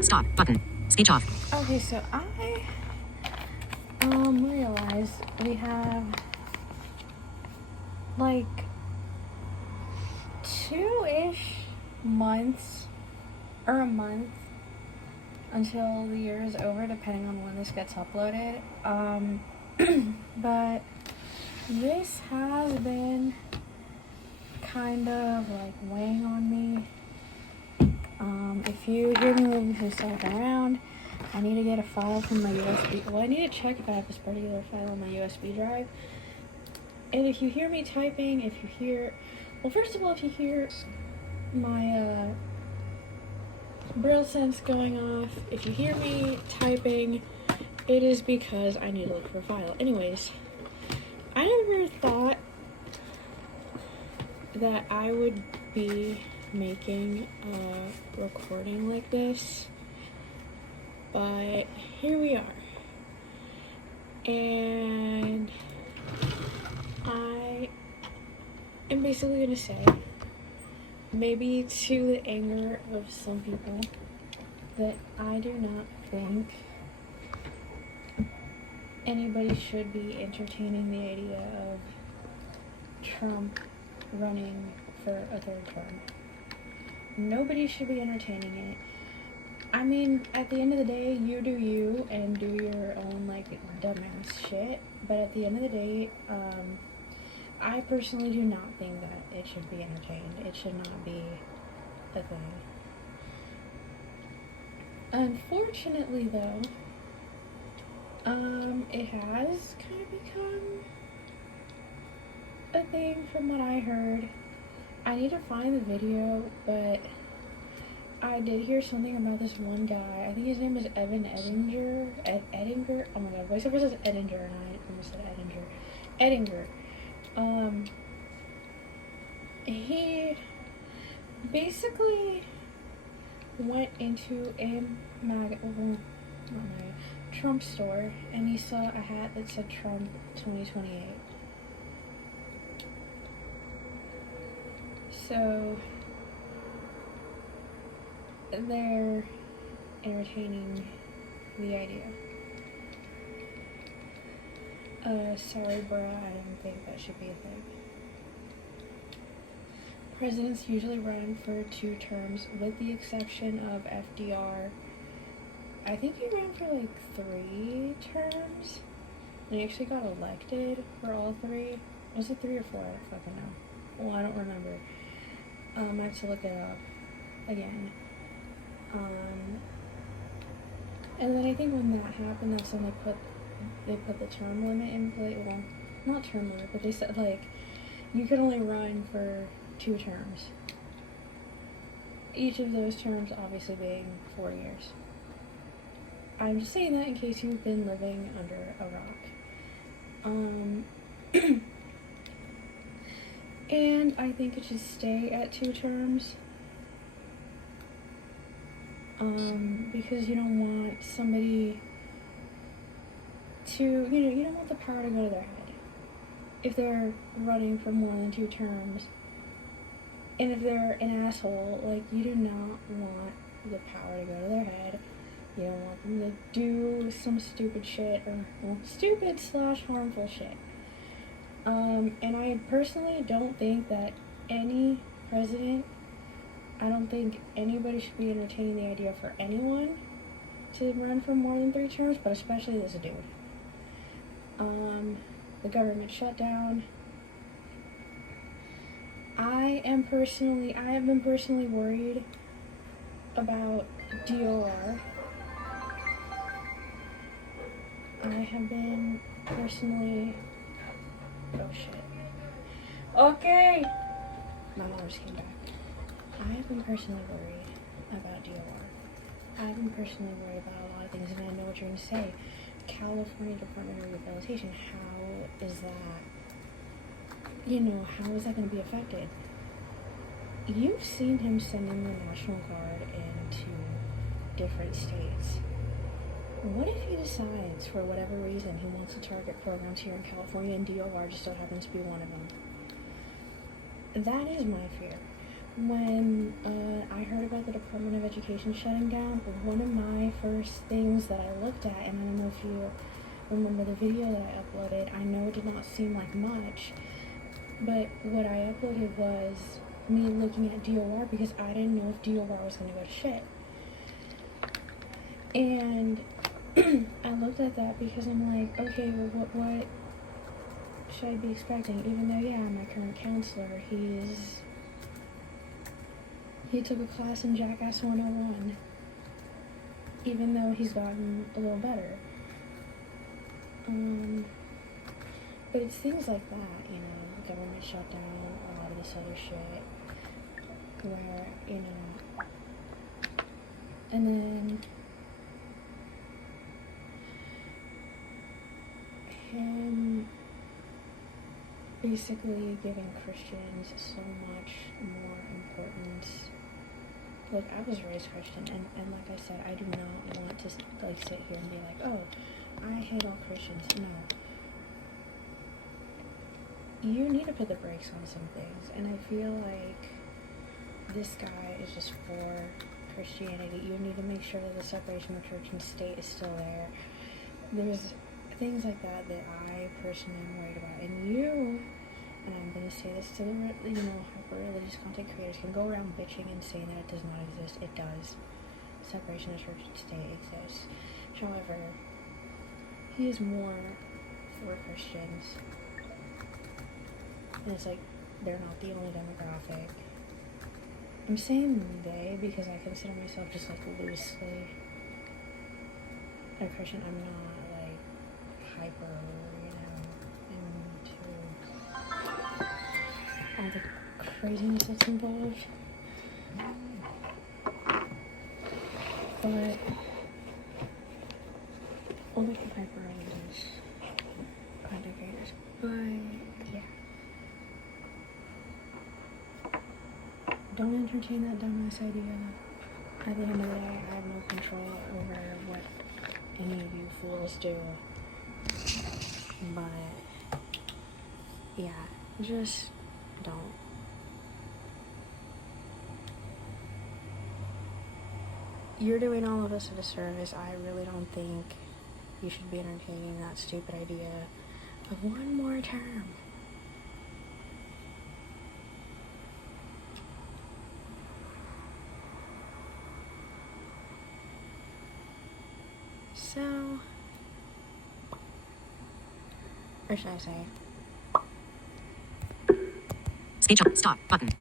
Stop button. Speech off. Okay, so I realized we have like 2-ish months or a month until the year is over, depending on when this gets uploaded. But this has been kind of like weighing on me. If you hear me moving some stuff around, I need to get a file from my USB. Well, I need to check if I have this particular file on my USB drive. And if you hear me typing, if you hear, well, first of all, if you hear my Braille sense going off, if you hear me typing, it is because I need to look for a file. Anyways, I never thought that I would be making a recording like this, but here we are. And I am basically going to say, maybe to the anger of some people, that I do not think anybody should be entertaining the idea of Trump running for a third term. Nobody should be entertaining it. I mean, at the end of the day, you do you and do your own, like, dumbass shit. But at the end of the day, I personally do not think that it should be entertained. It should not be a thing. Unfortunately, though, it has kind of become a thing from what I heard. I need to find the video, but I did hear something about this one guy. I think his name is Evan Edinger. Edinger? Oh my god, voiceover says Edinger, and I almost said Edinger. He basically went into a Trump store, and he saw a hat that said Trump 2028. So they're entertaining the idea. Sorry, bruh, I don't think that should be a thing. Presidents usually run for 2 terms, with the exception of FDR. I think he ran for like 3 terms. And he actually got elected for all 3. Was it 3 or 4? I don't fucking know. Well, I don't remember. I have to look it up again. And then I think when that happened, that's when they put the term limit in place. Well, not term limit, but they said, like, you can only run for 2 terms. Each of those terms obviously being 4 years. I'm just saying that in case you've been living under a rock. And I think it should stay at 2 terms. Because you don't want somebody to, you don't want the power to go to their head. If they're running for more than 2 terms, and if they're an asshole, like, you do not want the power to go to their head. You don't want them to do some stupid shit, or, well, stupid/harmful shit. And I personally don't think that any president, I don't think anybody should be entertaining the idea for anyone to run for more than 3 terms, but especially this dude. The government shutdown. I have been personally worried about DOR. I have been personally, oh shit. Okay! My mom just came back. I have been personally worried about DOR. I've been personally worried about a lot of things, and I know what you're going to say. California Department of Rehabilitation, how is that, how is that going to be affected? You've seen him sending the National Guard into different states. What if he decides, for whatever reason, he wants to target programs here in California, and DOR just so happens to be one of them? That is my fear. when I heard about the Department of Education shutting down, one of my first things that I looked at, and I don't know if you remember the video that I uploaded, I know it did not seem like much, but what I uploaded was me looking at DOR because I didn't know if DOR was going to go to shit. And I looked at that because I'm like, okay, well, what should I be expecting? Even though, yeah, my current counselor, he took a class in Jackass 101, even though he's gotten a little better. But it's things like that, you know, government shutdown, a lot of this other shit, where, you know, and then him basically giving Christians so much more importance. Like, I was raised Christian, and like I said, I do not want to, like, sit here and be like, oh, I hate all Christians. No. You need to put the brakes on some things, and I feel like this guy is just for Christianity. You need to make sure that the separation of church and state is still there. There's things like that that I personally am worried about, and you, and I'm going to say this to the, you know, hyper-religious content creators, can go around bitching and saying that it does not exist. It does. Separation of church and state exists. However, he is more for Christians. And it's like, they're not the only demographic. I'm saying they because I consider myself just, like, loosely a Christian. I'm not, like, hyper, you know, into all the craziness that's involved. But all the hyper religious content creators. But yeah. Don't entertain that dumbass idea. At the end of the day, I have no control over what any of you fools do. But yeah, just don't. You're doing all of us a disservice. I really don't think you should be entertaining that stupid idea of one more term. So, or should I say? Speech on. Stop button.